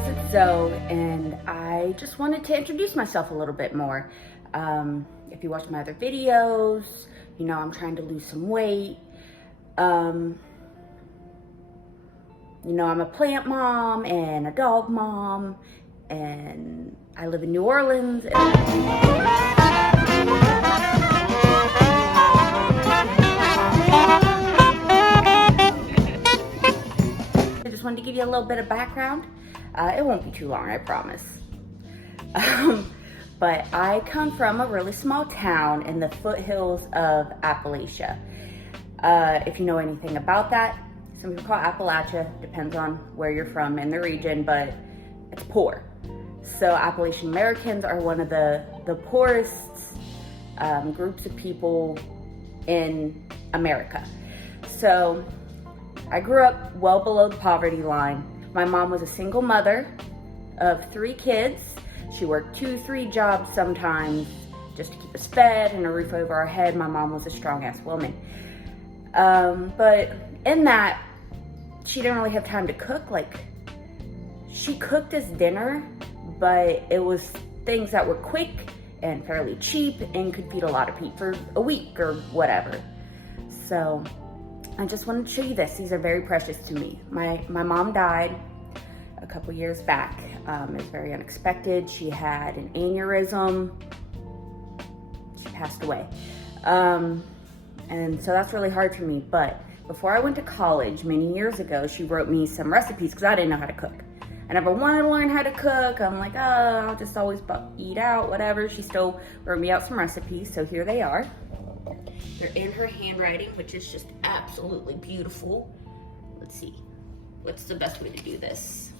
guys, it's Zoe, and I just wanted to introduce myself a little bit more. If you watch my other videos, you know I'm trying to lose some weight. You know, I'm a plant mom and a dog mom, and I live in New Orleans. I just wanted to give you a little bit of background. It won't be too long, I promise. But I come from a really small town in the foothills of Appalachia. If you know anything about that, some people call it Appalachia, depends on where you're from in the region, but it's poor. So Appalachian Americans are one of the poorest groups of people in America. So I grew up well below the poverty line. My mom was a single mother of 3 kids. She worked 2-3 jobs sometimes just to keep us fed and a roof over our head. My mom was a strong-ass woman. But in that, she didn't really have time to cook. Like, she cooked us dinner, but it was things that were quick and fairly cheap and could feed a lot of people for a week or whatever. So I just wanted to show you this. These are very precious to me. My mom died a couple years back. It was very unexpected. She had an aneurysm. She passed away. And so that's really hard for me. But before I went to college many years ago, she wrote me some recipes because I didn't know how to cook. I never wanted to learn how to cook. I'm like, oh, I'll just always eat out, whatever. She still wrote me out some recipes, so here they are. They're in her handwriting, which is just absolutely beautiful. Let's see, what's the best way to do this?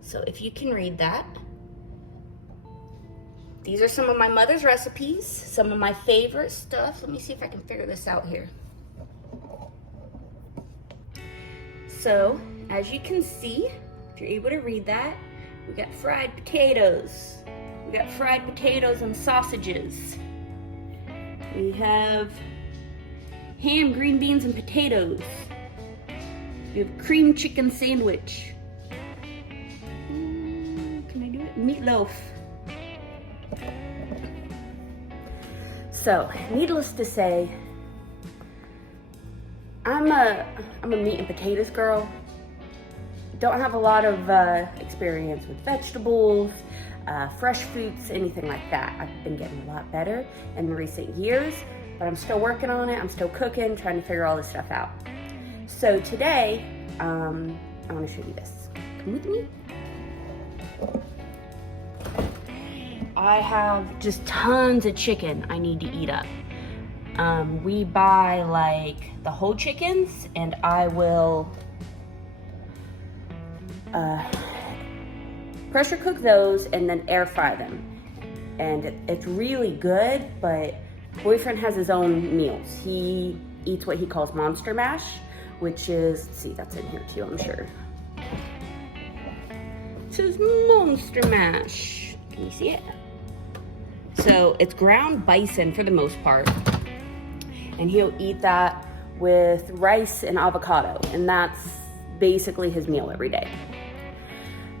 So if you can read that. These are some of my mother's recipes, some of my favorite stuff. Let me see if I can figure this out here. So, as you can see, if you're able to read that, we got fried potatoes. We got fried potatoes and sausages. We have ham, green beans, and potatoes. We have cream chicken sandwich. Can I do it? Meatloaf. So, needless to say, I'm a meat and potatoes girl. Don't have a lot of experience with vegetables, fresh fruits, anything like that. I've been getting a lot better in recent years, but I'm still working on it. I'm still cooking, trying to figure all this stuff out. So today, I want to show you this. Come with me. I have just tons of chicken I need to eat up. We buy like the whole chickens, and I will pressure cook those and then air fry them. And it's really good, but boyfriend has his own meals. He eats what he calls monster mash, which is, let's see, that's in here too, I'm sure. It says monster mash. Can you see it? So it's ground bison for the most part, and he'll eat that with rice and avocado, and that's basically his meal every day.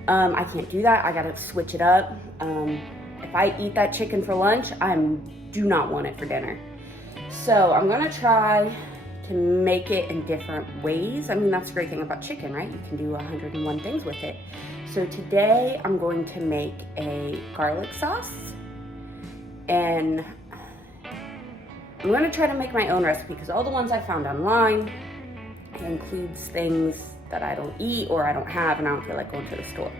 I can't do that. I gotta switch it up. If I eat that chicken for lunch, I do not want it for dinner. So I'm gonna try to make it in different ways. I mean, that's the great thing about chicken, right? You can do 101 things with it. So today I'm going to make a garlic sauce, and I'm gonna try to make my own recipe because all the ones I found online includes things that I don't eat or I don't have and I don't feel like going to the store.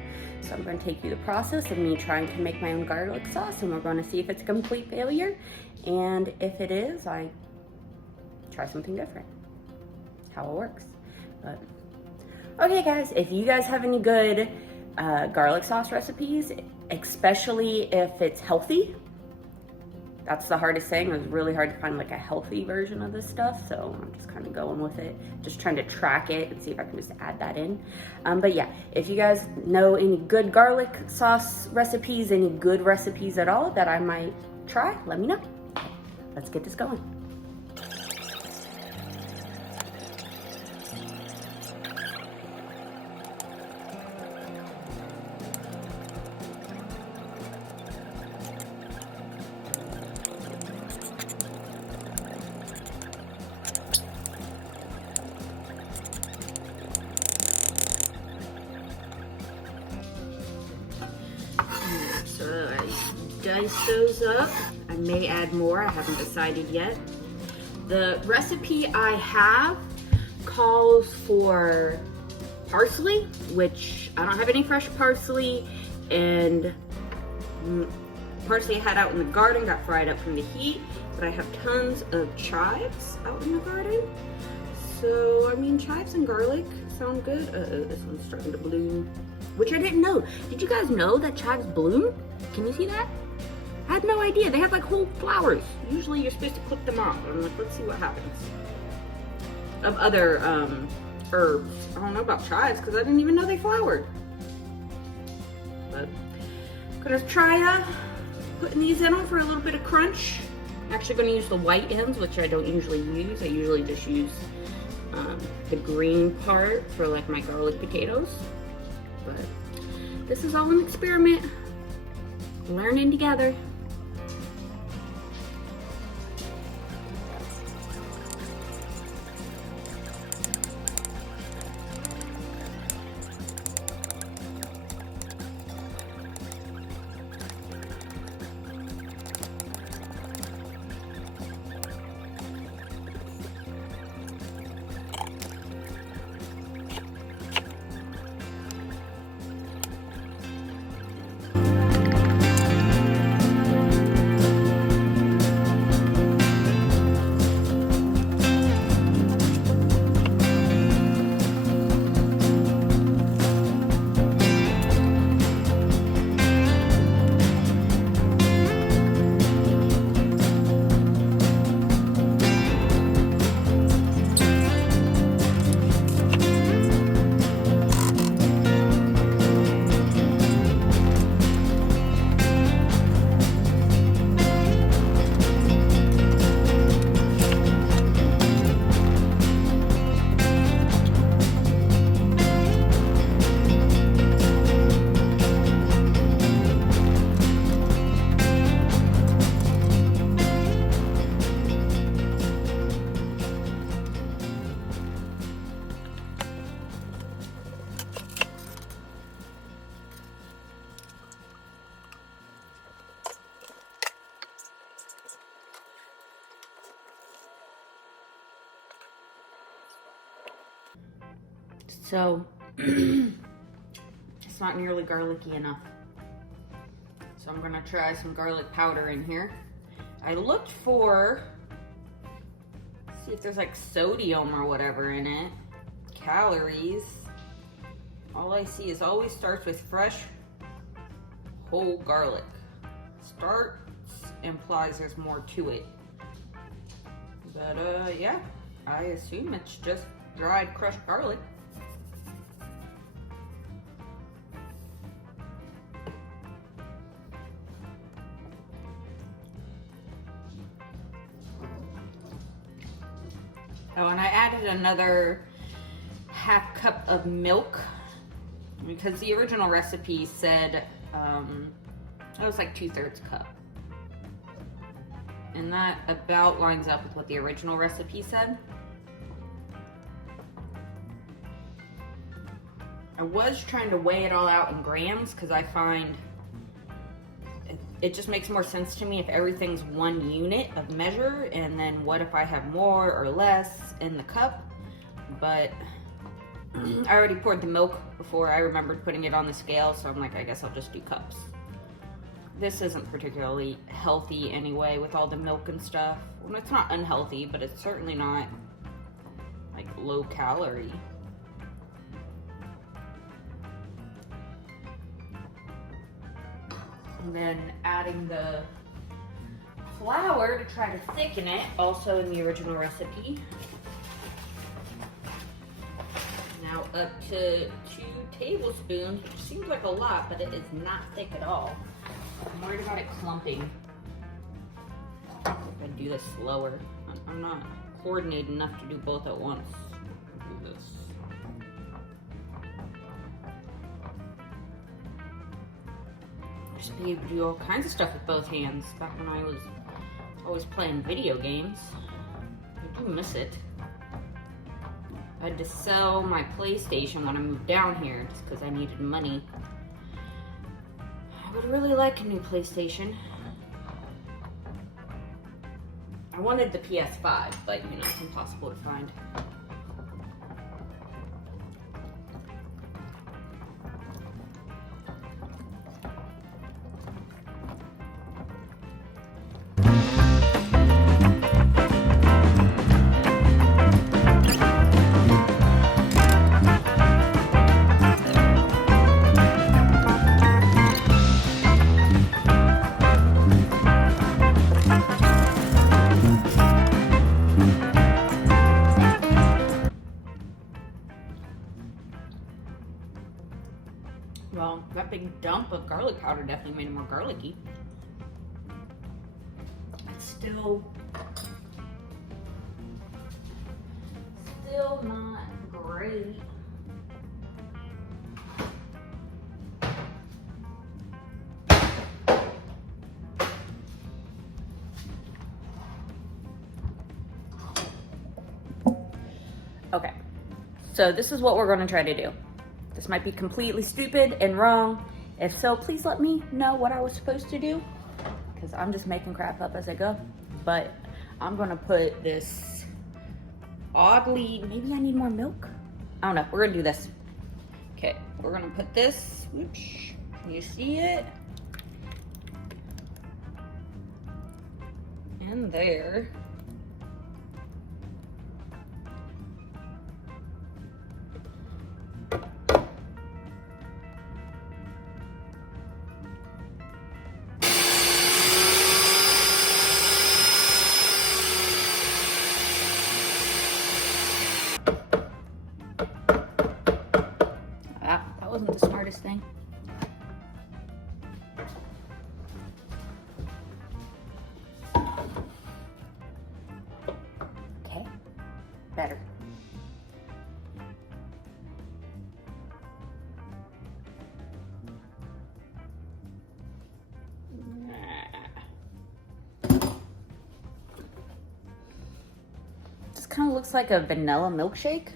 So I'm going to take you the process of me trying to make my own garlic sauce, and we're going to see if it's a complete failure, and if it is, I try something different. That's how it works. But okay guys, if you guys have any good garlic sauce recipes, especially if it's healthy, that's the hardest thing. It was really hard to find like a healthy version of this stuff, so I'm just kind of going with it, just trying to track it and see if I can just add that in. But yeah, if you guys know any good garlic sauce recipes, any good recipes at all that I might try, let me know. Let's get this going. dice those up. I may add more, I haven't decided yet. The recipe I have calls for parsley, which I don't have any fresh parsley, and parsley I had out in the garden got fried up from the heat, but I have tons of chives out in the garden. So, I mean, chives and garlic sound good. This one's starting to bloom, which I didn't know. Did you guys know that chives bloom? Can you see that? I had no idea. They have like whole flowers. Usually you're supposed to clip them off. I'm like, let's see what happens. Of other herbs. I don't know about chives because I didn't even know they flowered. But I'm gonna try putting these in them for a little bit of crunch. I'm actually gonna use the white ends, which I don't usually use. I usually just use the green part for like my garlic potatoes. But this is all an experiment. Learning together. So it's not nearly garlicky enough. So I'm gonna try some garlic powder in here. I looked for, see if there's like sodium or whatever in it. Calories. All I see is always starts with fresh whole garlic. Starts implies there's more to it. But yeah, I assume it's just dried crushed garlic. Oh, and I added another half cup of milk because the original recipe said it was like 2/3 cup. And that about lines up with what the original recipe said. I was trying to weigh it all out in grams because I find it just makes more sense to me if everything's one unit of measure, and then what if I have more or less in the cup. But I already poured the milk before I remembered putting it on the scale, so I'm like, I guess I'll just do cups. This isn't particularly healthy anyway with all the milk and stuff. Well, it's not unhealthy, but it's certainly not like low calorie. And then adding the flour to try to thicken it, also in the original recipe. Now up to 2 tablespoons, which seems like a lot, but it is not thick at all. I'm worried about it clumping. I'm gonna do this slower. I'm not coordinated enough to do both at once. Do this. I used to be able to do all kinds of stuff with both hands back when I was always playing video games. I do miss it. I had to sell my PlayStation when I moved down here just because I needed money. I would really like a new PlayStation. I wanted the PS5, but you know, it's impossible to find. Well, that big dump of garlic powder definitely made it more garlicky. It's still not great. Okay, so this is what we're going to try to do. This might be completely stupid and wrong. If so, please let me know what I was supposed to do, because I'm just making crap up as I go. But I'm gonna put this oddly, maybe I need more milk? I don't know, we're gonna do this. Okay, we're gonna put this, oops, can you see it? In there. That wasn't the smartest thing. Okay, better. This kind of looks like a vanilla milkshake.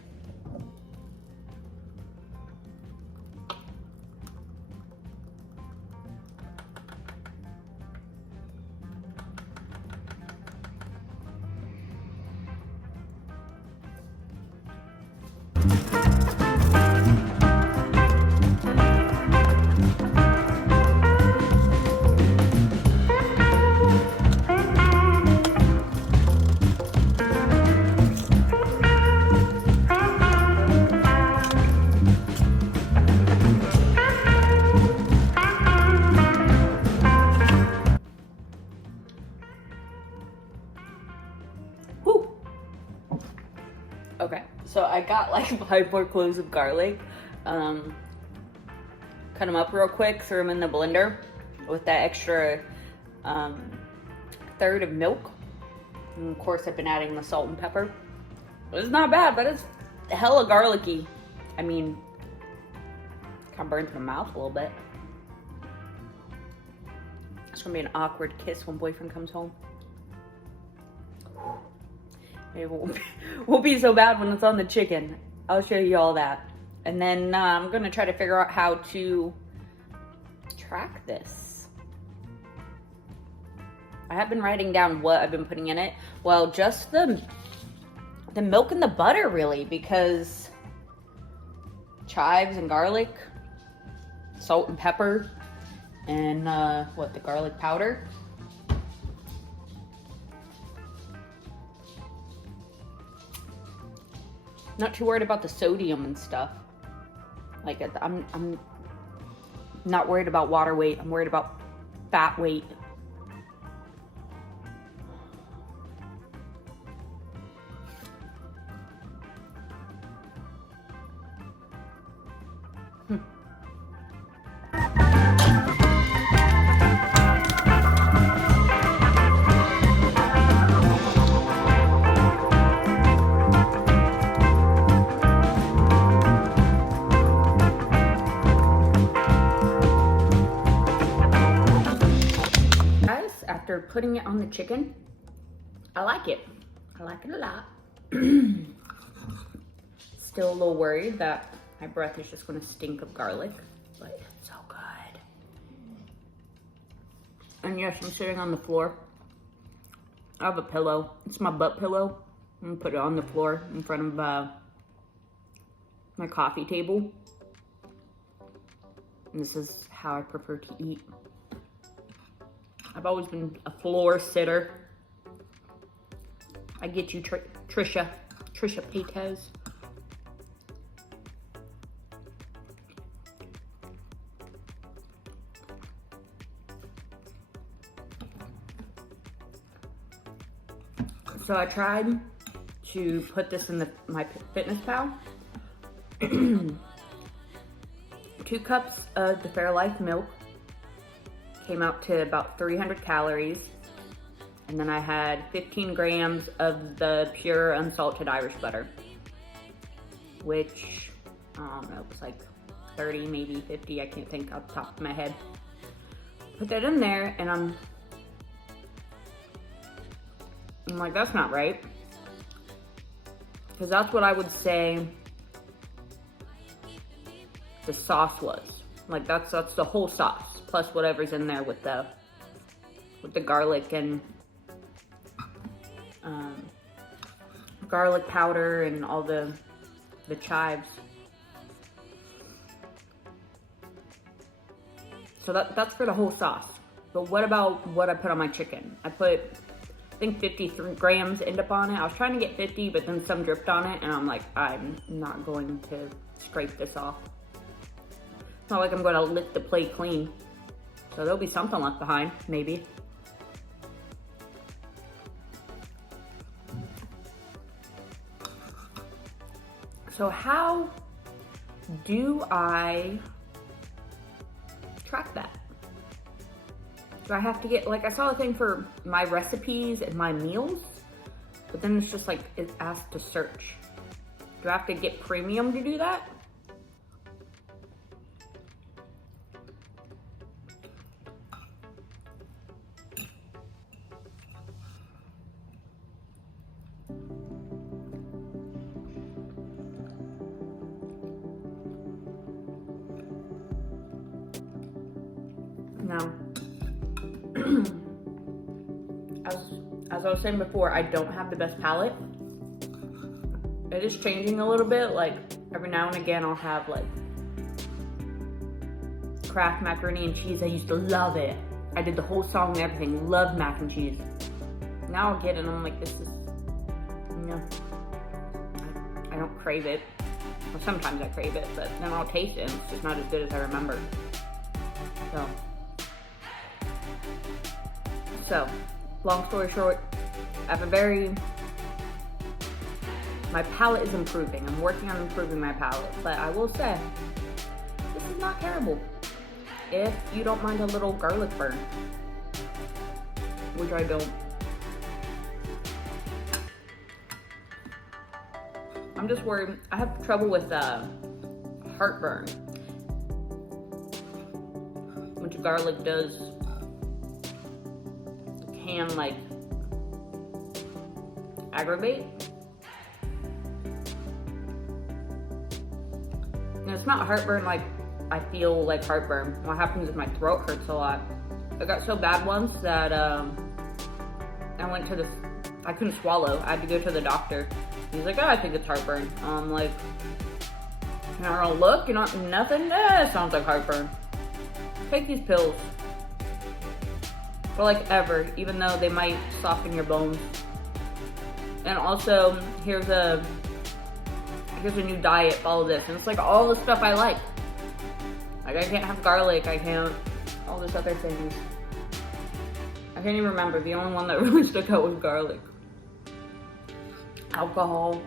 Okay, so I got like 5 more cloves of garlic. Cut them up real quick, threw them in the blender with that extra third of milk. And of course, I've been adding the salt and pepper. It's not bad, but it's hella garlicky. I mean, kind of burns my mouth a little bit. It's gonna be an awkward kiss when boyfriend comes home. It won't be so bad when it's on the chicken. I'll show you all that. And then I'm gonna try to figure out how to track this. I have been writing down what I've been putting in it. Well, just the milk and the butter really, because chives and garlic, salt and pepper, and the garlic powder. Not too worried about the sodium and stuff. Like, I'm not worried about water weight. I'm worried about fat weight. After putting it on the chicken, I like it. I like it a lot. Still a little worried that my breath is just gonna stink of garlic, but it's so good. And yes, I'm sitting on the floor. I have a pillow. It's my butt pillow. I'm gonna put it on the floor in front of my coffee table. And this is how I prefer to eat. I've always been a floor sitter. I get you, Trisha Paytas. So I tried to put this in my Fitness Pal. 2 cups of the Fairlife milk came out to about 300 calories. And then I had 15 grams of the pure unsalted Irish butter, which, I don't know, it was like 30, maybe 50, I can't think off the top of my head. Put that in there and I'm like, that's not right. Because that's what I would say the sauce was. Like that's the whole sauce, plus whatever's in there with the garlic and garlic powder and all the chives. So that's for the whole sauce. But what about what I put on my chicken? I put, I think 53 grams end up on it. I was trying to get 50, but then some dripped on it, and I'm like, I'm not going to scrape this off. It's not like I'm going to lick the plate clean. So there'll be something left behind, maybe. So how do I track that? Do I have to get, like I saw a thing for my recipes and my meals, but then it's just like, it asks to search. Do I have to get premium to do that? Now, as I was saying before, I don't have the best palate. It is changing a little bit. Like every now and again, I'll have like Kraft macaroni and cheese. I used to love it. I did the whole song and everything. Love mac and cheese. Now I'll get it and I'm like, this is, you know, I don't crave it. Well, sometimes I crave it, but then I'll taste it and it's just not as good as I remember. So, long story short, I have my palate is improving. I'm working on improving my palate, but I will say, this is not terrible. If you don't mind a little garlic burn, which I don't. I'm just worried, I have trouble with heartburn, which garlic can like aggravate. And it's not heartburn like I feel like heartburn. What happens is my throat hurts a lot. It got so bad once that I went to I couldn't swallow. I had to go to the doctor. He's like, oh, I think it's heartburn. I'm like, and I don't look, nothing. It sounds like heartburn. Take these pills. For like ever, even though they might soften your bones. And also, here's a new diet, follow this. And it's like all the stuff I like. Like I can't have garlic, I can't, all this other things. I can't even remember, the only one that really stuck out was garlic. Alcohol.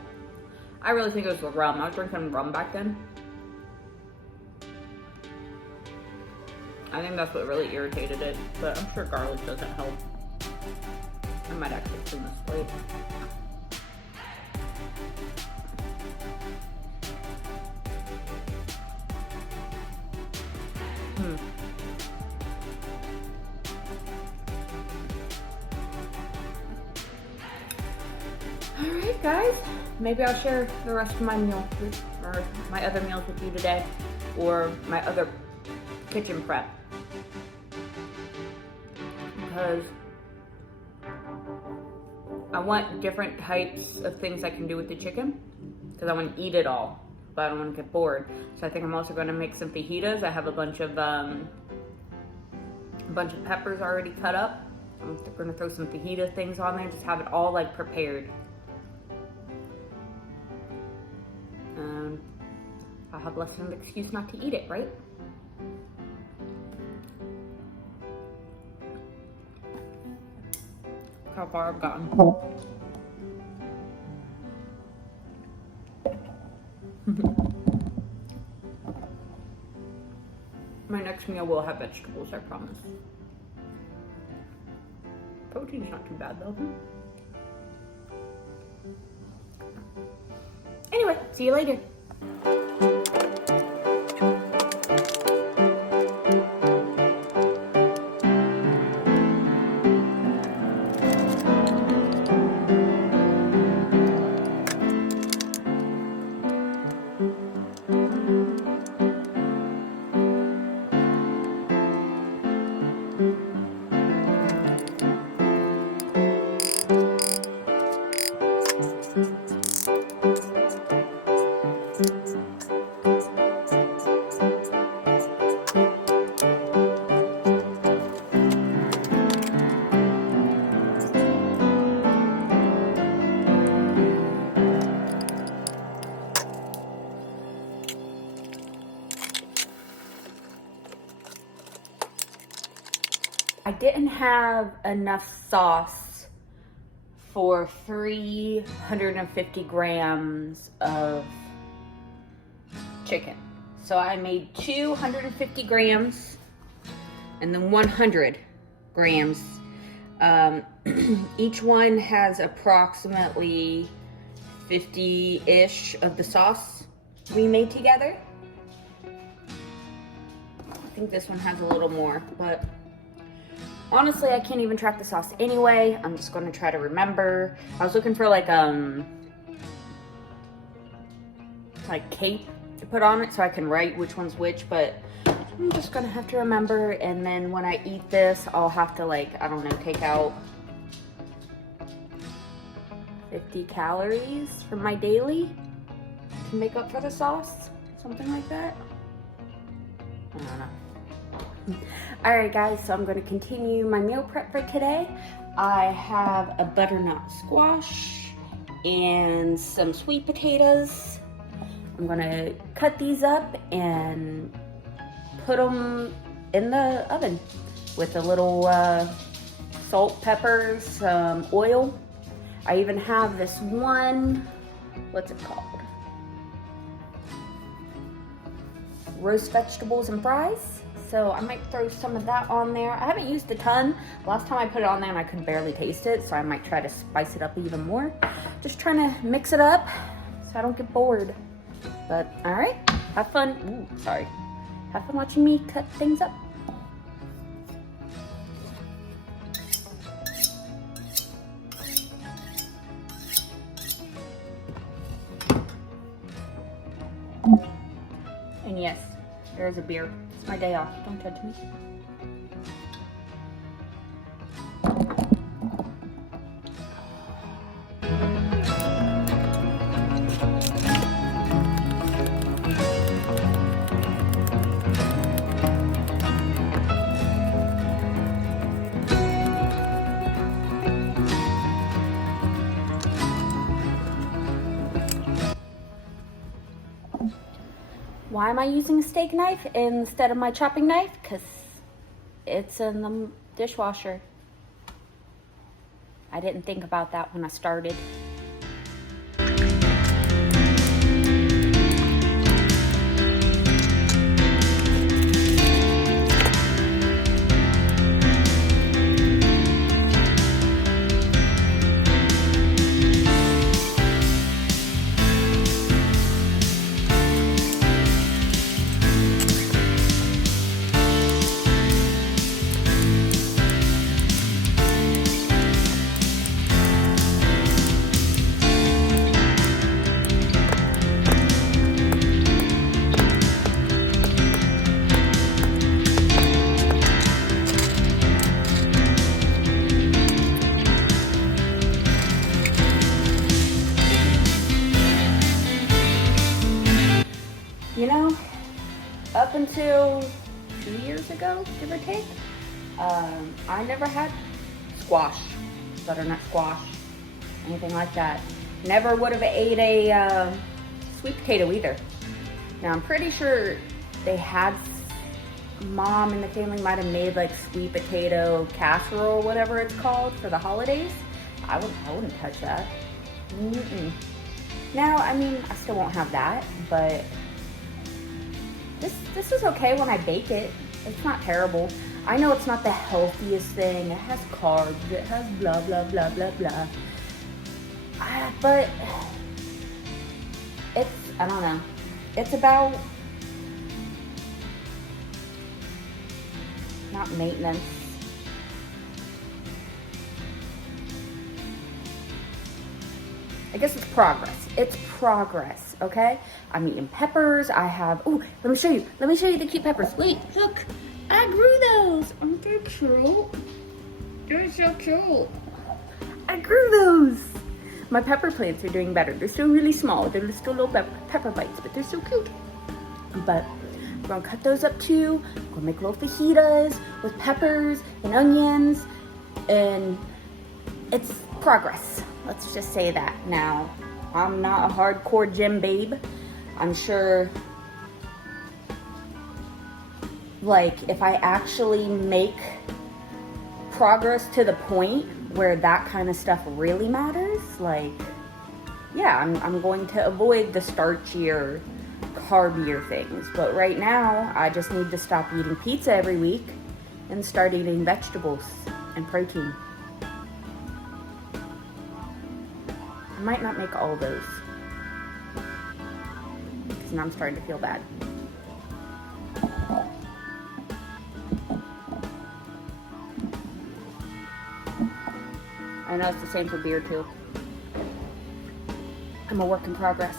I really think it was the rum. I was drinking rum back then. I think that's what really irritated it, but I'm sure garlic doesn't help. I might actually clean this plate. Alright guys, maybe I'll share the rest of my meal, or my other meals with you today, or my other kitchen prep. Because want different types of things I can do with the chicken because I want to eat it all, but I don't want to get bored. So I think I'm also going to make some fajitas. I have a bunch of peppers already cut up. I'm going to throw some fajita things on there, just have it all like prepared. I'll have less of an excuse not to eat it, right? Look how far I've gotten. My next meal will have vegetables, I promise. Protein's not too bad though. Anyway, see you later. I didn't have enough sauce for 350 grams of chicken. So I made 250 grams and then 100 grams. Each one has approximately 50-ish of the sauce we made together. I think this one has a little more, but honestly, I can't even track the sauce anyway. I'm just going to try to remember. I was looking for like cape to put on it so I can write which one's which, but I'm just going to have to remember. And then when I eat this, I'll have to I don't know, take out 50 calories from my daily to make up for the sauce. Something like that. I don't know. Alright guys, so I'm going to continue my meal prep for today. I have a butternut squash and some sweet potatoes. I'm going to cut these up and put them in the oven with a little salt, pepper, some oil. I even have this one, what's it called? Roast vegetables and fries. So I might throw some of that on there. I haven't used a ton. Last time I put it on there and I could barely taste it, so I might try to spice it up even more. Just trying to mix it up so I don't get bored. But all right, have fun. Ooh, sorry. Have fun watching me cut things up. And yes, there is a beer. It's my day off. Don't judge me. Why am I using a steak knife instead of my chopping knife? Because it's in the dishwasher. I didn't think about that when I started. up until 2 years ago, give or take, I never had squash, butternut squash, anything like that. Never would have ate a sweet potato either. Now I'm pretty sure they had, mom and the family might have made like sweet potato casserole, whatever it's called, for the holidays. I wouldn't touch that. Mm-mm. Now, I mean, I still won't have that, but this is okay when I bake it. It's not terrible. I know it's not the healthiest thing. It has carbs. It has blah, blah, blah, blah, blah. But it's, I don't know. It's about not maintenance. I guess it's progress. It's progress, okay? I'm eating peppers. I have, oh, let me show you. Let me show you the cute peppers. Wait, look. I grew those. Aren't they cute? They're so cute. I grew those. My pepper plants are doing better. They're still really small. They're still little pepper bites, but they're so cute. But I'm gonna cut those up too. I'm gonna make little fajitas with peppers and onions, and it's progress. Let's just say that. Now, I'm not a hardcore gym babe. I'm sure, like, if I actually make progress to the point where that kind of stuff really matters, like, yeah, I'm going to avoid the starchier, carbier things. But right now, I just need to stop eating pizza every week and start eating vegetables and protein. I might not make all those, because now I'm starting to feel bad. I know it's the same for beer too. I'm a work in progress.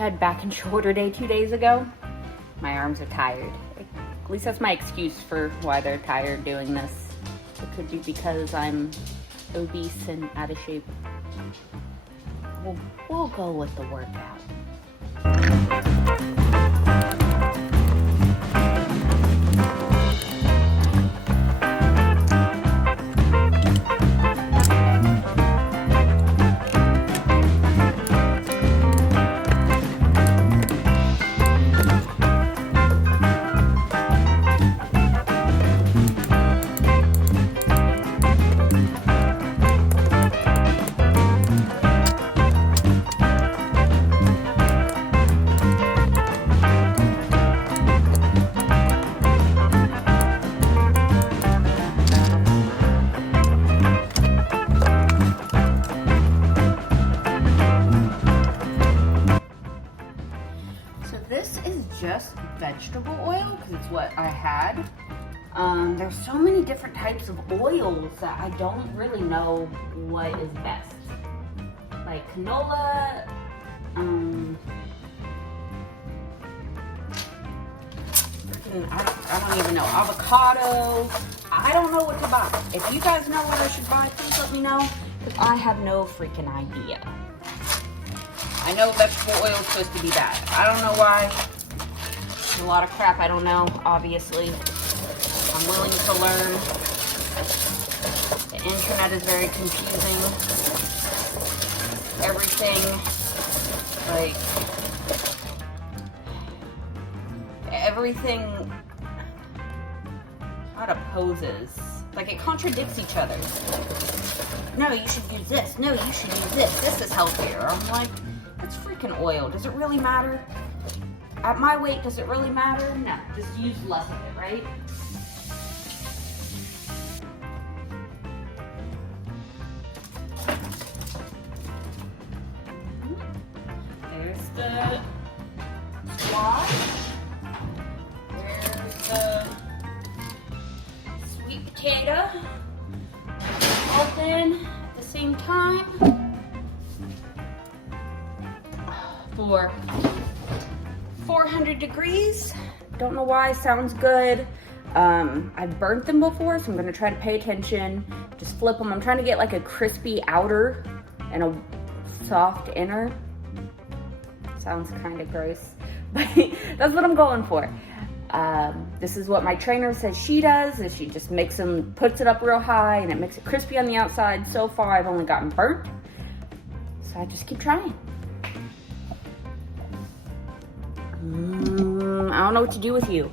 had back and shoulder day 2 days ago. My arms are tired. At least that's my excuse for why they're tired doing this. It could be because I'm obese and out of shape. We'll go with the workout. Just vegetable oil because it's what I had. There's so many different types of oils that I don't really know what is best. Like canola, I don't even know, avocado. I don't know what to buy. If you guys know what I should buy, please let me know because I have no freaking idea. I know vegetable oil is supposed to be bad. I don't know why. A lot of crap I don't know, obviously. I'm willing to learn. The internet is very confusing. Everything, kind of opposes. Like, it contradicts each other. No, you should use this. No, you should use this. This is healthier. I'm like, it's freaking oil. Does it really matter? At my weight, does it really matter? No, just use less of it, right? There's the squash. There's the sweet potato. All in at the same time for 400 degrees. Don't know why, sounds good. I've burnt them before, so I'm gonna try to pay attention. Just flip them. I'm trying to get like a crispy outer and a soft inner. Sounds kind of gross, but that's what I'm going for. This is what my trainer says she does, is she just makes them, puts it up real high and it makes it crispy on the outside. So far, I've only gotten burnt, so I just keep trying. I don't know what to do with you.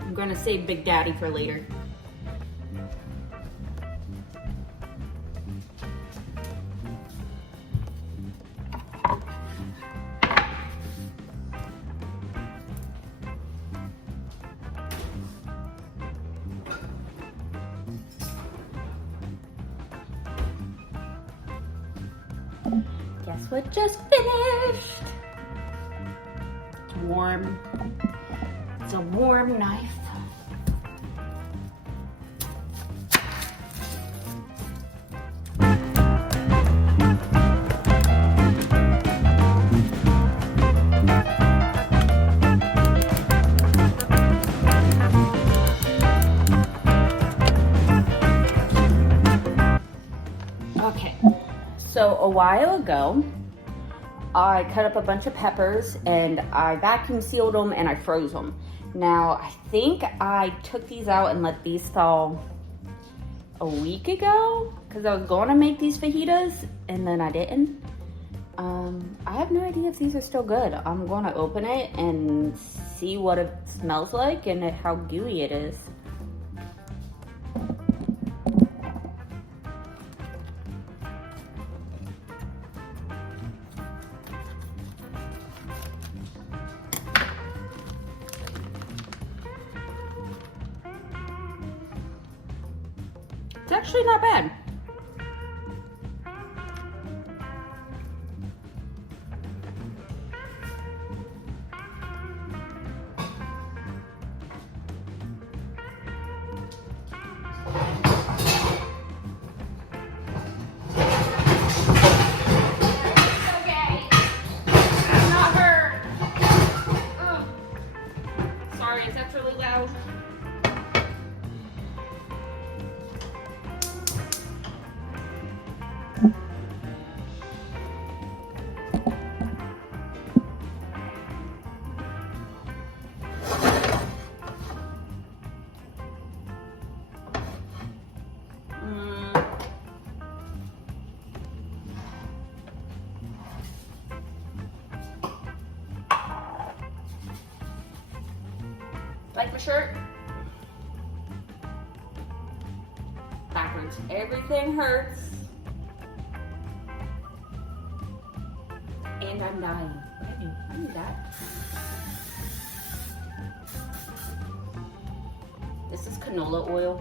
I'm gonna save Big Daddy for later. Guess what just finished? It's warm. It's a warm knife. Okay. So a while ago, I cut up a bunch of peppers and I vacuum sealed them and I froze them. Now, I think I took these out and let these thaw a week ago because I was going to make these fajitas and then I didn't. I have no idea if these are still good. I'm going to open it and see what it smells like and how gooey it is. It's actually not bad. Like my shirt? Backwards. Everything hurts. And I'm dying. I knew that. This is canola oil.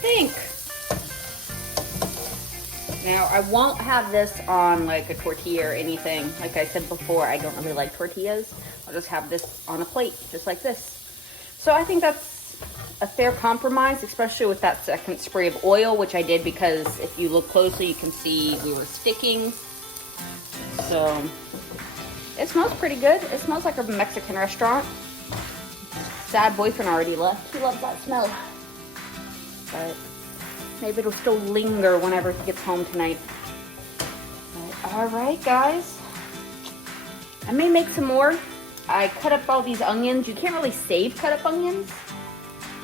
Think. Now I won't have this on like a tortilla or anything. Like I said before, I don't really like tortillas. I'll just have this on a plate, just like this. So I think that's a fair compromise, especially with that second spray of oil, which I did because if you look closely, you can see we were sticking. So it smells pretty good. It smells like a Mexican restaurant. Sad boyfriend already left. He loves that smell. But maybe it'll still linger whenever he gets home tonight. But, all right, guys. I may make some more. I cut up all these onions. You can't really save cut up onions.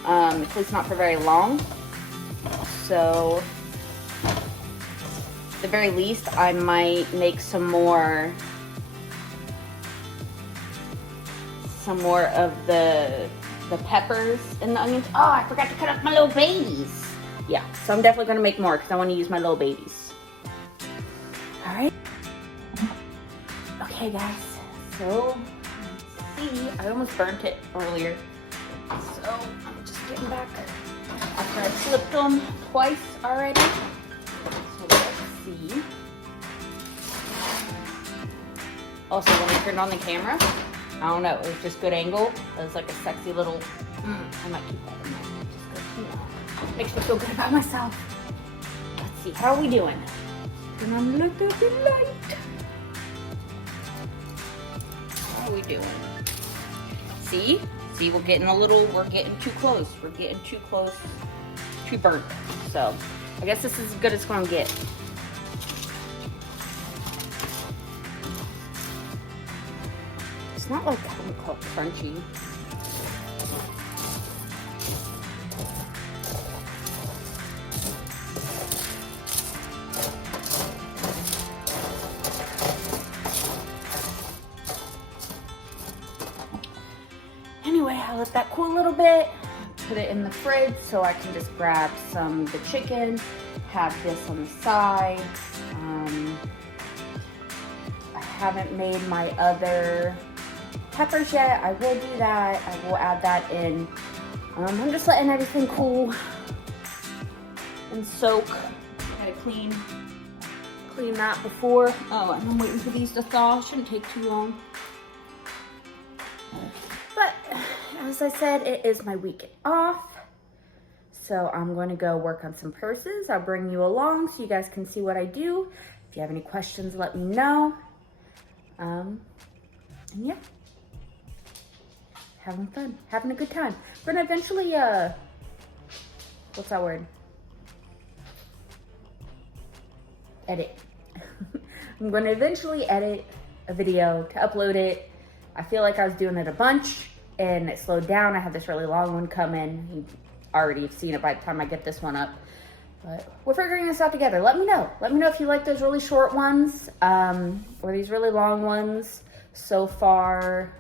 At least not for very long. So, at the very least, I might make some more of the peppers and the onions. Oh, I forgot to cut up my little babies. Yeah, so I'm definitely gonna make more because I want to use my little babies. All right. Okay, guys. So, let's see. I almost burnt it earlier. So, I'm just getting back after I flipped them twice already. So, let's see. Also, when I turned on the camera, I don't know, it was just good angle. It was like a sexy little, I might keep that in mind. Just good, you know, makes me feel good about myself. Let's see, how are we doing? And I'm looking at the light. How are we doing? See, we're getting too close. We're getting too close to burnt. So, I guess this is as good as it's gonna get. It's not like crunchy. Anyway, I let that cool a little bit. Put it in the fridge so I can just grab some of the chicken, have this on the side. I haven't made my other peppers yet. I will do that. I will add that in I'm just letting everything cool and soak. Gotta clean that before. Oh, and I'm waiting for these to thaw. Shouldn't take too long. But as I said, it is my weekend off. So I'm going to go work on some purses. I'll bring you along so you guys can see what I do. If you have any questions, let me know. And yeah, having fun, having a good time. We're gonna eventually, what's that word? Edit. I'm gonna eventually edit a video to upload it. I feel like I was doing it a bunch and it slowed down. I have this really long one coming. You already have seen it by the time I get this one up. But we're figuring this out together. Let me know. Let me know if you like those really short ones or these really long ones. So far,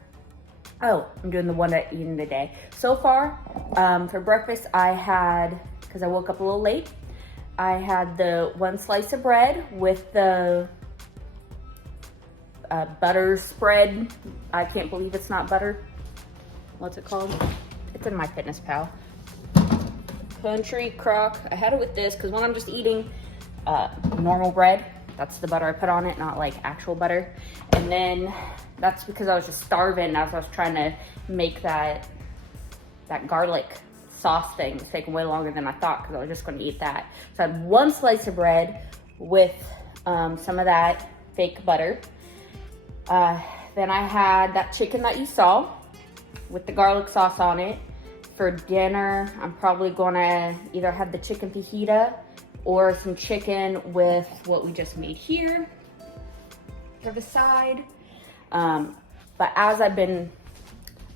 oh, I'm doing the one that I'm eating today. So far, for breakfast, I had, because I woke up a little late, I had the one slice of bread with the butter spread. I can't believe it's not butter. What's it called? It's in my Fitness Pal. Country crock. I had it with this because when I'm just eating normal bread, that's the butter I put on it, not like actual butter. And then that's because I was just starving as I was trying to make that garlic sauce thing. It's taking way longer than I thought because I was just going to eat that. So I had one slice of bread with some of that fake butter. Then I had that chicken that you saw with the garlic sauce on it. For dinner, I'm probably gonna either have the chicken fajita or some chicken with what we just made here for the side. But as I'm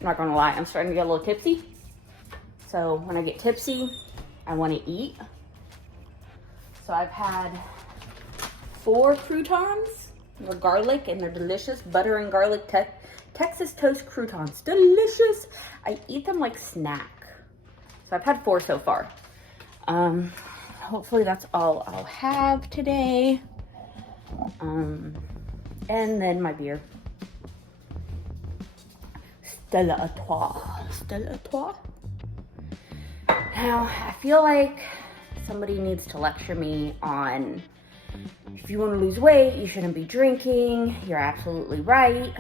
not gonna lie, I'm starting to get a little tipsy. So when I get tipsy, I wanna eat. So I've had 4 croutons with garlic and they're delicious. Butter and garlic Texas toast croutons, delicious. I eat them like snack. So I've had 4 so far. Hopefully that's all I'll have today. And then my beer. Stella Artois. Now, I feel like somebody needs to lecture me on if you want to lose weight, you shouldn't be drinking. You're absolutely right.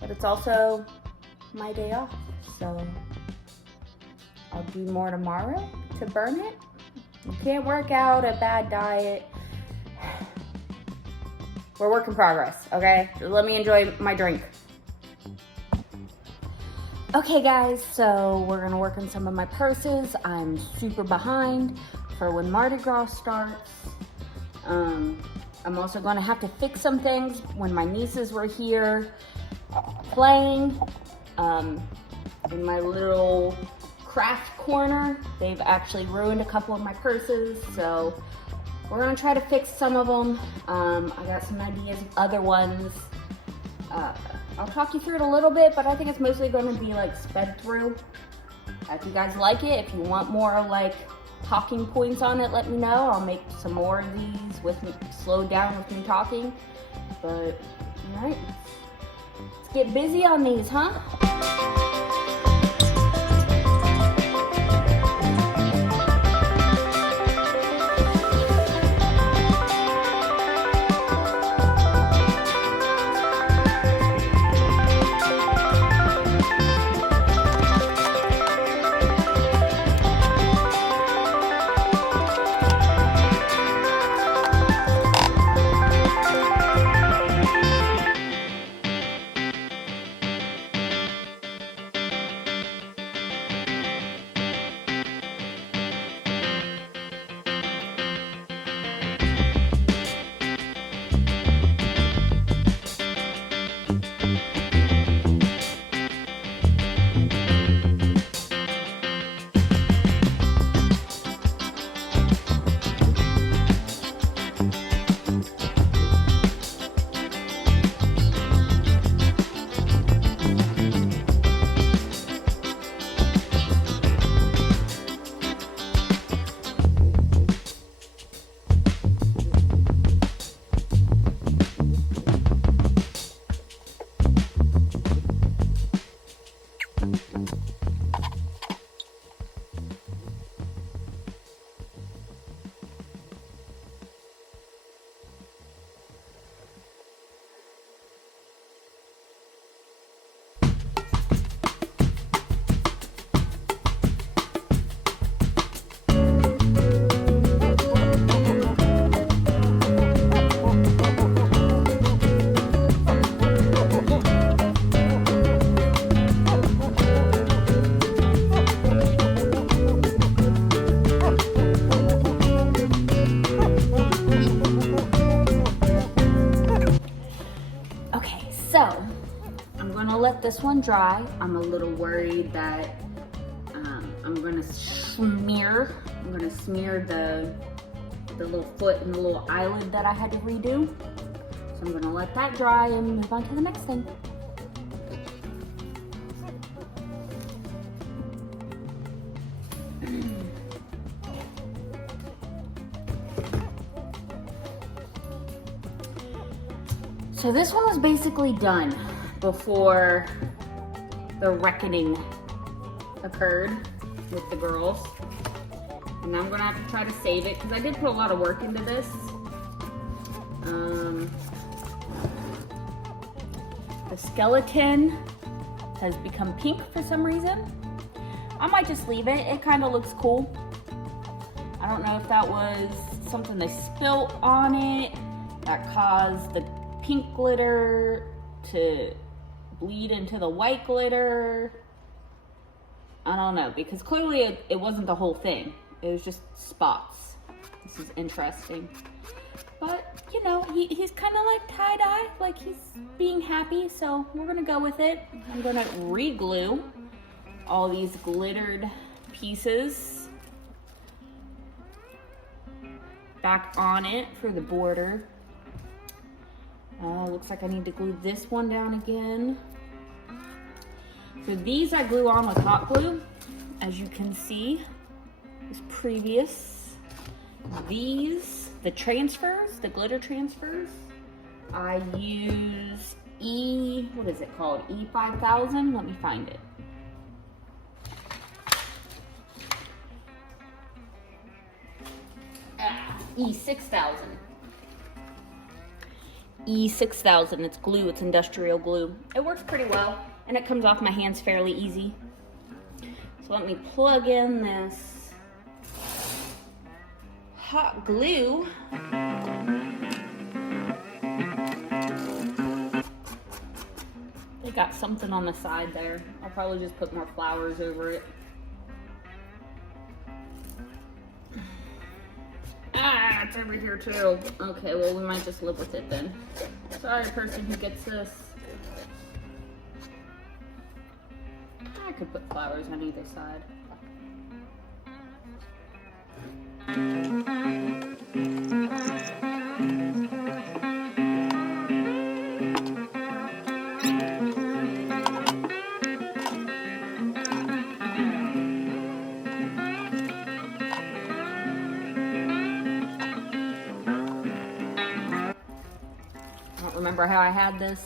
But it's also my day off, so I'll do more tomorrow to burn it. You can't work out a bad diet. We're work in progress, okay? Just let me enjoy my drink. Okay guys, so we're gonna work on some of my purses. I'm super behind for when Mardi Gras starts. I'm also gonna have to fix some things when my nieces were here playing. In my little craft corner, they've actually ruined a couple of my purses, so we're gonna try to fix some of them. I got some ideas of other ones. I'll talk you through it a little bit, but I think it's mostly gonna be like sped through. If you guys like it, if you want more like talking points on it, let me know. I'll make some more of these with me, slowed down with me talking. But, all right, let's get busy on these, huh? So, I'm gonna let this one dry. I'm a little worried that I'm gonna smear the little foot and the little eyelid that I had to redo. So I'm gonna let that dry and move on to the next thing. So this one was basically done before the reckoning occurred with the girls. And now I'm gonna have to try to save it because I did put a lot of work into this. The skeleton has become pink for some reason. I might just leave it. It kind of looks cool. I don't know if that was something they spilt on it that caused the pink glitter to bleed into the white glitter. I don't know, because clearly it wasn't the whole thing. It was just spots. This is interesting. But, you know, he's kind of like tie-dye, like he's being happy, so we're gonna go with it. I'm gonna re-glue all these glittered pieces back on it for the border. Looks like I need to glue this one down again. So these I glue on with hot glue, as you can see, as previous. These, the transfers, the glitter transfers, I use what is it called? E5000, let me find it. E6000. E6000, it's glue, it's industrial glue. It works pretty well, and it comes off my hands fairly easy. So let me plug in this hot glue. They got something on the side there. I'll probably just put more flowers over it. Ah, it's over here too. Okay, well, we might just live with it then. Sorry, person who gets this. I could put flowers on either side. Remember how I had this?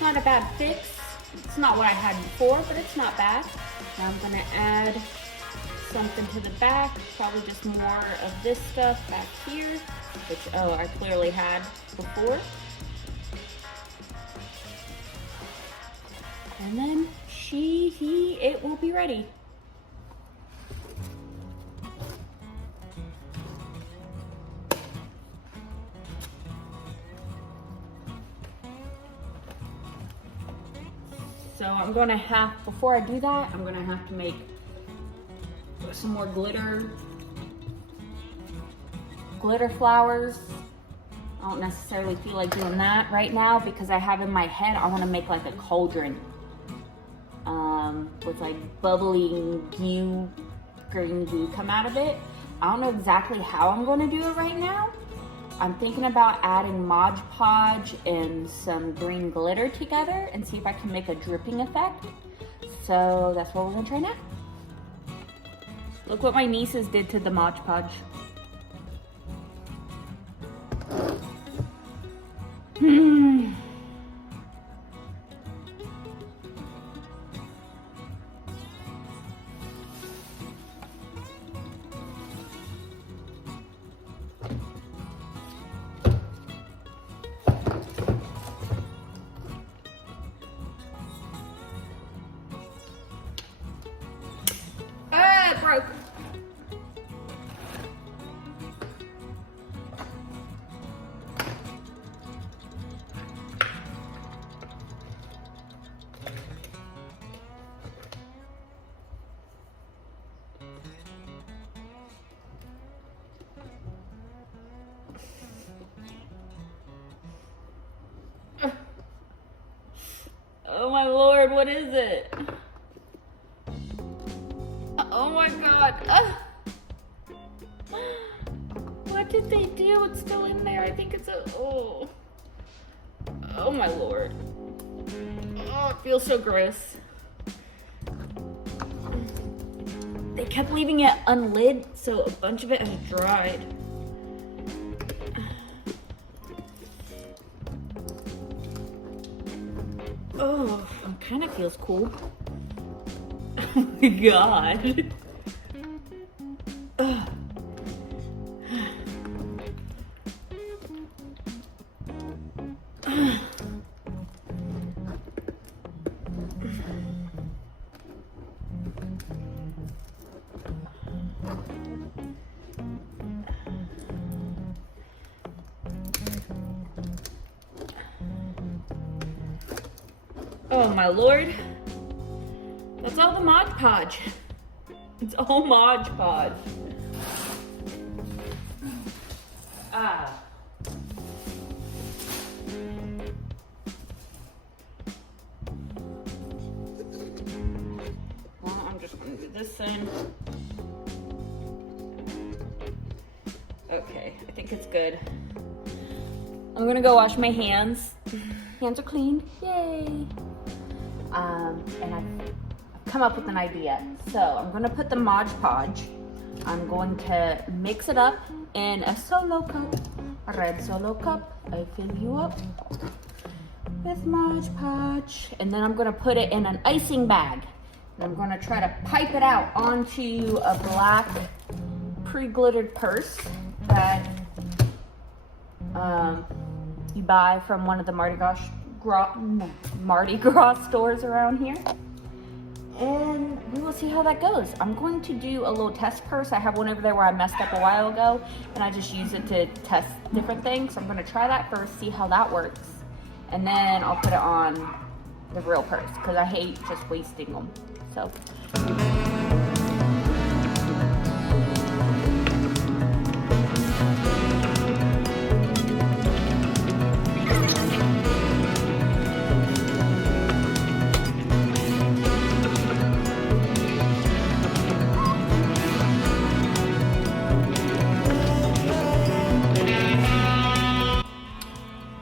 Not a bad fix. It's not what I had before, but it's not bad. Now I'm gonna add something to the back, probably just more of this stuff back here, which, oh, I clearly had before. And then it will be ready. So I'm gonna have, before I do that, I'm gonna have to make some more glitter glitter flowers. I don't necessarily feel like doing that right now because I have in my head I want to make like a cauldron with like bubbling goo, green goo come out of it. I don't know exactly how I'm going to do it right now. I'm thinking about adding Mod Podge and some green glitter together and see if I can make a dripping effect. So that's what we're going to try now. Look what my nieces did to the Mod Podge. It broke. Oh my Lord, what is it? Oh my God. What did they do? It's still in there. I think it's oh my Lord. Oh, it feels so gross. They kept leaving it unlid, so a bunch of it has dried. Oh, it kind of feels cool. Oh my God. Ugh. Oh my Lord. That's all the Mod Podge. It's all Mod Podge. Ah. Well, I'm just gonna do this thing. Okay, I think it's good. I'm gonna go wash my hands. Hands are clean, yay. And I've come up with an idea. So I'm gonna put the Mod Podge. I'm going to mix it up in a solo cup, a red solo cup. I fill you up with Mod Podge. And then I'm gonna put it in an icing bag. And I'm gonna try to pipe it out onto a black pre-glittered purse that you buy from one of the Mardi Gras stores around here. And we will see how that goes. I'm going to do a little test purse. I have one over there where I messed up a while ago, and I just use it to test different things. So I'm gonna try that first, see how that works. And then I'll put it on the real purse, because I hate just wasting them. So.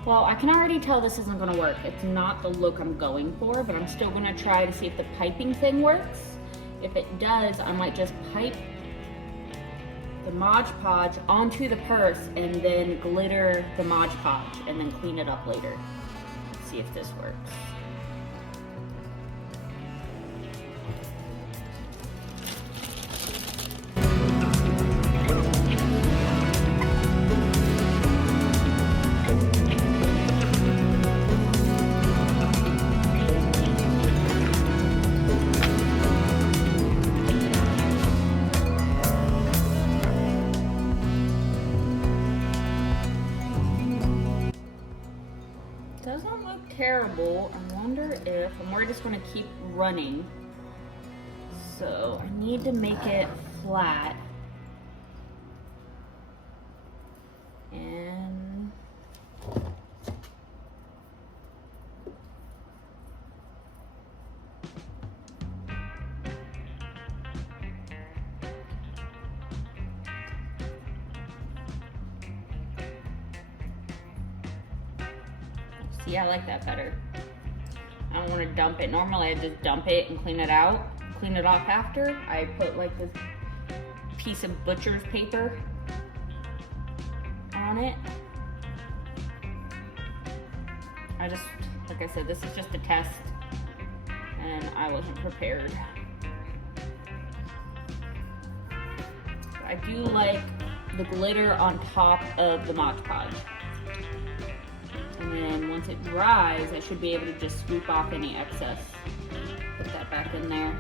Well, I can already tell this isn't gonna work. It's not the look I'm going for, but I'm still gonna try to see if the piping thing works. If it does, I might just pipe the Mod Podge onto the purse and then glitter the Mod Podge and then clean it up later. Let's see if this works. Doesn't look terrible. I wonder if, and we're just gonna keep running. So I need to make it flat. And see, I like that better. I don't want to dump it. Normally I just dump it and clean it out, clean it off after. I put like this piece of butcher's paper on it. Like I said, this is just a test and I wasn't prepared. I do like the glitter on top of the Mod Podge. And then once it dries, I should be able to just scoop off any excess. Put that back in there.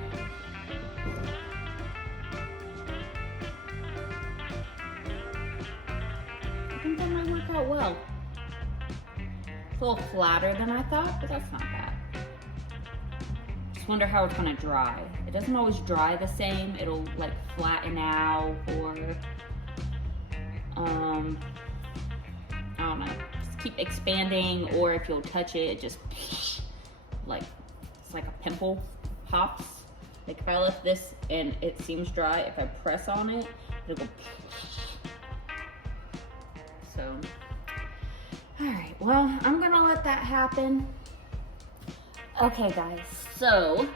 I think that might work out well. It's a little flatter than I thought, but that's not bad. Just wonder how it's gonna dry. It doesn't always dry the same. It'll like flatten out or, I don't know. Keep expanding, or if you'll touch it, it just like it's like a pimple pops. Like if I left this and it seems dry, if I press on it, it'll go. So, all right. Well, I'm gonna let that happen. Okay, guys. So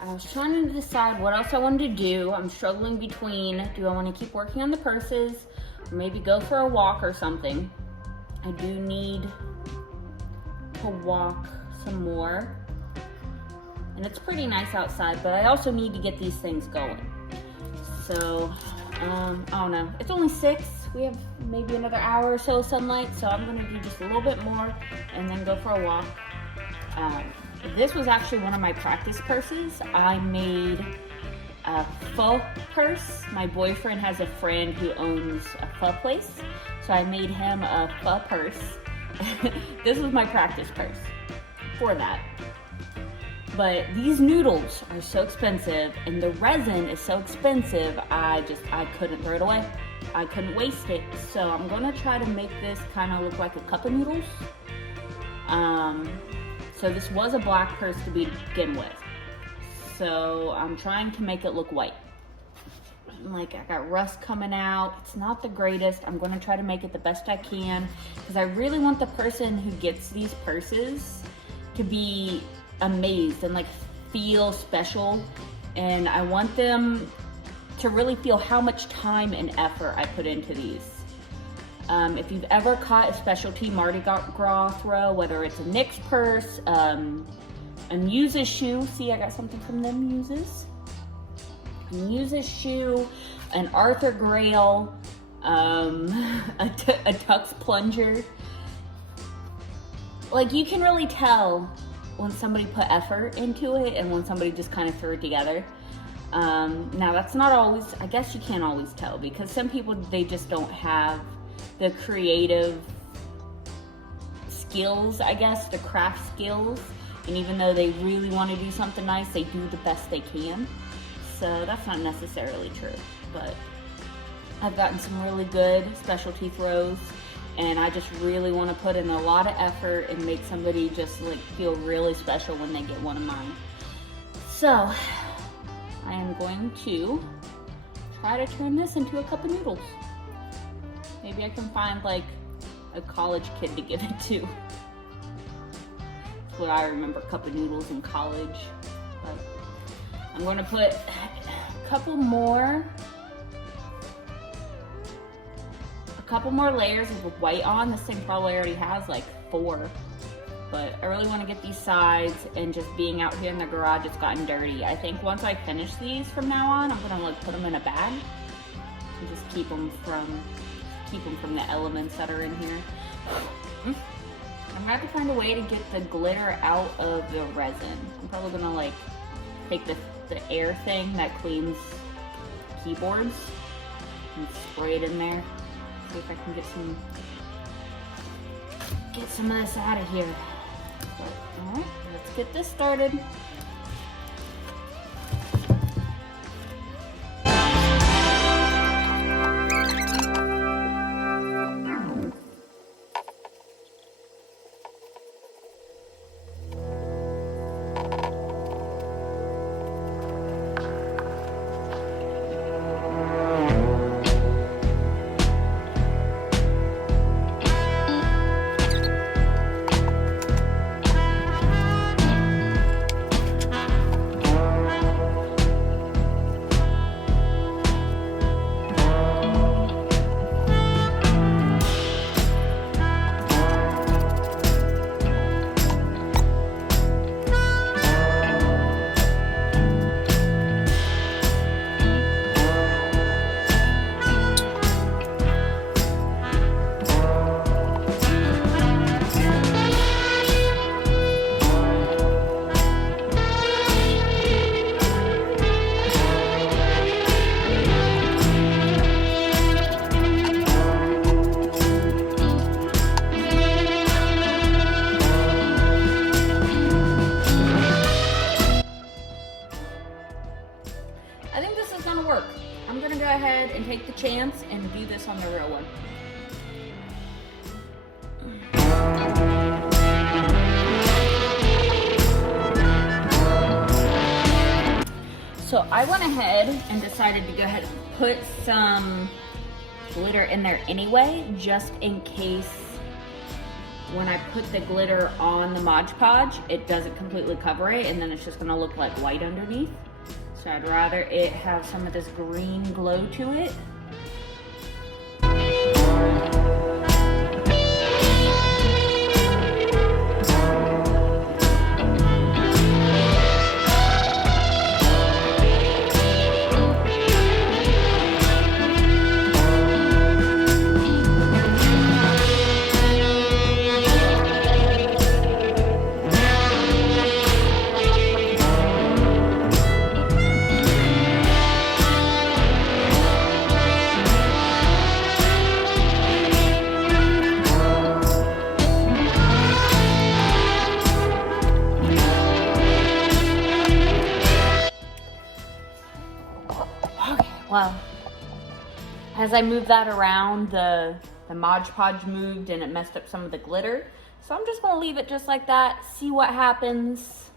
I was trying to decide what else I wanted to do. I'm struggling between: do I want to keep working on the purses, or maybe go for a walk or something? I do need to walk some more, and it's pretty nice outside, but I also need to get these things going. So, I don't know. It's only 6. We have maybe another hour or so of sunlight, so I'm gonna do just a little bit more and then go for a walk. This was actually one of my practice purses. I made a pho purse. My boyfriend has a friend who owns a pho place, so I made him a pho purse. This was my practice purse for that. But these noodles are so expensive and the resin is so expensive, I couldn't throw it away. I couldn't waste it. So I'm gonna try to make this kind of look like a cup of noodles. So this was a black purse to begin with. So I'm trying to make it look white. Like I got rust coming out. It's not the greatest. I'm gonna try to make it the best I can because I really want the person who gets these purses to be amazed and like feel special. And I want them to really feel how much time and effort I put into these. If you've ever caught a specialty Mardi Gras throw, whether it's a Nick's purse, a Muse's shoe. See, I got something from them Muses. A Muse's shoe, an Arthur Grail, a Tux plunger. Like you can really tell when somebody put effort into it and when somebody just kind of threw it together. Now that's not always, I guess you can't always tell because some people, they just don't have the creative skills, I guess, the craft skills. And even though they really want to do something nice, they do the best they can. So that's not necessarily true, but I've gotten some really good specialty throws and I just really want to put in a lot of effort and make somebody just like feel really special when they get one of mine. So I am going to try to turn this into a cup of noodles. Maybe I can find like a college kid to give it to. That's what I remember, cup of noodles in college. But I'm going to put a couple more layers of white on. This thing probably already has like 4. But I really want to get these sides, and just being out here in the garage, it's gotten dirty. I think once I finish these from now on, I'm gonna like put them in a bag and just keep them from the elements that are in here. I'm gonna have to find a way to get the glitter out of the resin. I'm probably gonna like take the air thing that cleans keyboards and spray it in there. See if I can get some of this out of here. All right, let's get this started. I'm gonna go ahead and take the chance and do this on the real one. So I went ahead and decided to go ahead and put some glitter in there anyway, just in case when I put the glitter on the Mod Podge, it doesn't completely cover it, and then it's just gonna look like white underneath. So I'd rather it have some of this green glow to it. Well, as I moved that around, the Mod Podge moved and it messed up some of the glitter. So I'm just gonna leave it just like that, see what happens.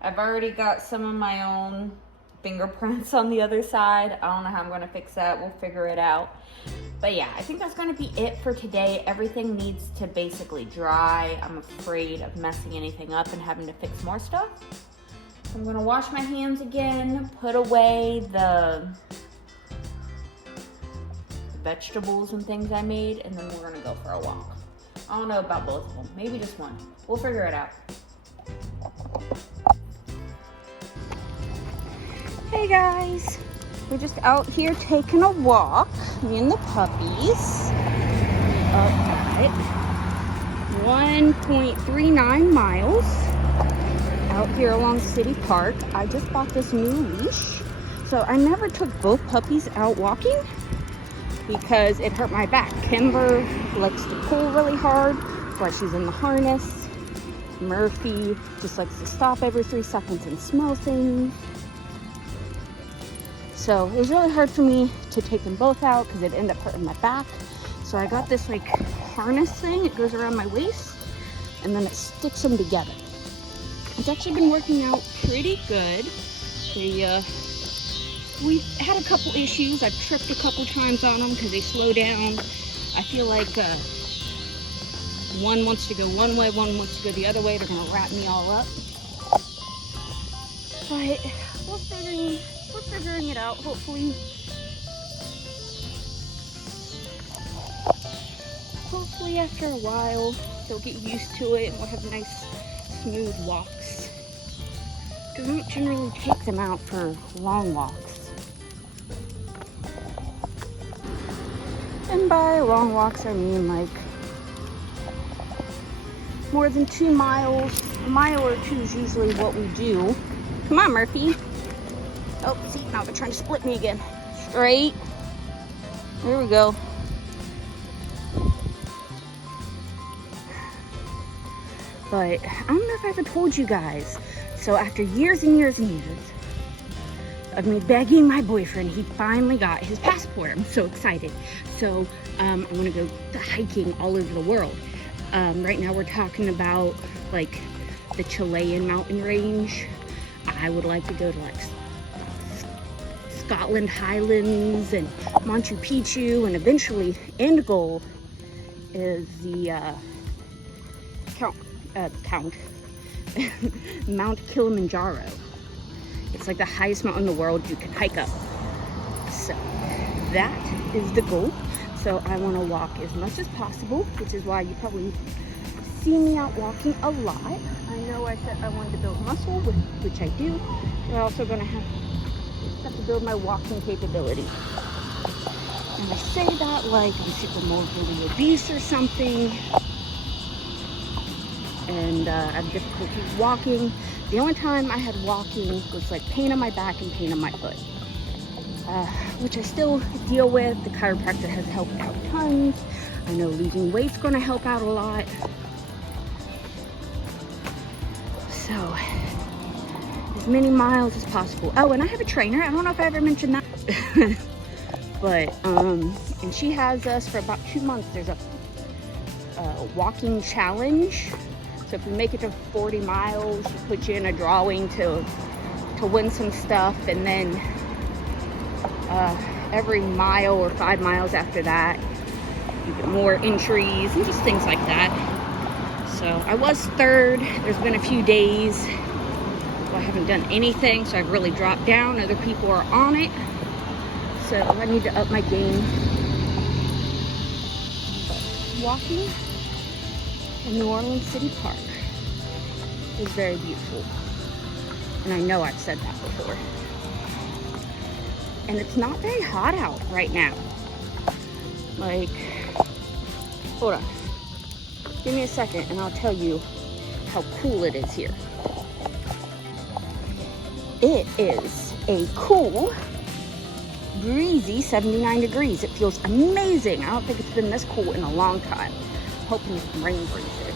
I've already got some of my own fingerprints on the other side. I don't know how I'm gonna fix that, we'll figure it out. But yeah, I think that's gonna be it for today. Everything needs to basically dry. I'm afraid of messing anything up and having to fix more stuff. I'm gonna wash my hands again, put away the vegetables and things I made, and then we're gonna go for a walk. I don't know about both of them, maybe just one. We'll figure it out. Hey guys, we're just out here taking a walk, me and the puppies. About 1.39 miles. Out here along City Park. I just bought this new leash. So I never took both puppies out walking because it hurt my back. Kimber likes to pull really hard while she's in the harness. Murphy just likes to stop every 3 seconds and smell things. So it was really hard for me to take them both out because it ended up hurting my back. So I got this like harness thing. It goes around my waist and then it sticks them together. It's actually been working out pretty good. We had a couple issues. I've tripped a couple times on them because they slow down. I feel like one wants to go one way, one wants to go the other way. They're gonna wrap me all up. But we're figuring it out. Hopefully after a while they'll get used to it and we'll have nice smooth walks. Because we don't generally take them out for long walks. And by long walks I mean like more than 2 miles. A mile or 2 is usually what we do. Come on, Murphy. Oh, see, now they're trying to split me again. Straight. There we go. But I don't know if I ever told you guys. So after years and years and years of me begging my boyfriend, he finally got his passport. I'm so excited. So I'm gonna go hiking all over the world. Right now we're talking about like the Chilean mountain range. I would like to go to like Scotland Highlands and Machu Picchu, and eventually end goal is the Mount Kilimanjaro. It's like the highest mountain in the world you can hike up. So that is the goal. So I want to walk as much as possible, which is why you probably see me out walking a lot. I know I said I wanted to build muscle, which I do. We're also going to have to build my walking capability. And I say that like I'm super morbidly obese or something. And I have difficulty walking. The only time I had walking was like pain on my back and pain on my foot, which I still deal with. The chiropractor has helped out tons. I know losing weight's going to help out a lot. So as many miles as possible. Oh, and I have a trainer. I don't know if I ever mentioned that. But, and she has us for about 2 months. There's a walking challenge. So if you make it to 40 miles, she puts you in a drawing to win some stuff. And then every mile or 5 miles after that, you get more entries and just things like that. So I was third. There's been a few days I haven't done anything, so I've really dropped down. Other people are on it, so I need to up my game. Walking in New Orleans City Park is very beautiful, and I know I've said that before. And it's not very hot out right now. Like, hold on, give me a second and I'll tell you how cool it is here. It is a cool, breezy 79 degrees. It feels amazing. I don't think it's been this cool in a long time. I'm hoping some rain brings it.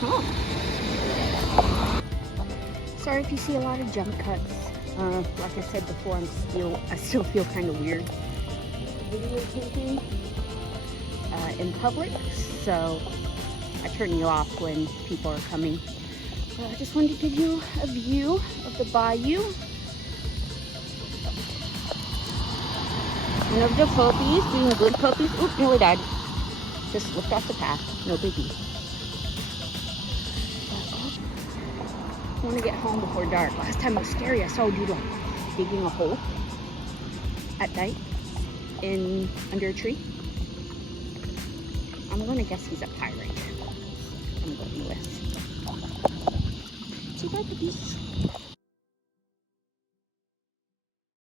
Oh. Sorry if you see a lot of jump cuts. Like I said before, I still feel kind of weird videotaping in public, so I turn you off when people are coming. So I just wanted to give you a view of the bayou and of the puppies, being good puppies. Oop, nearly died. Just slipped off the path, no biggie. I want to get home before dark. Last time it was scary. I saw a dude like digging a hole at night under a tree. I'm gonna guess he's a pirate. I'm going with. See my puppies?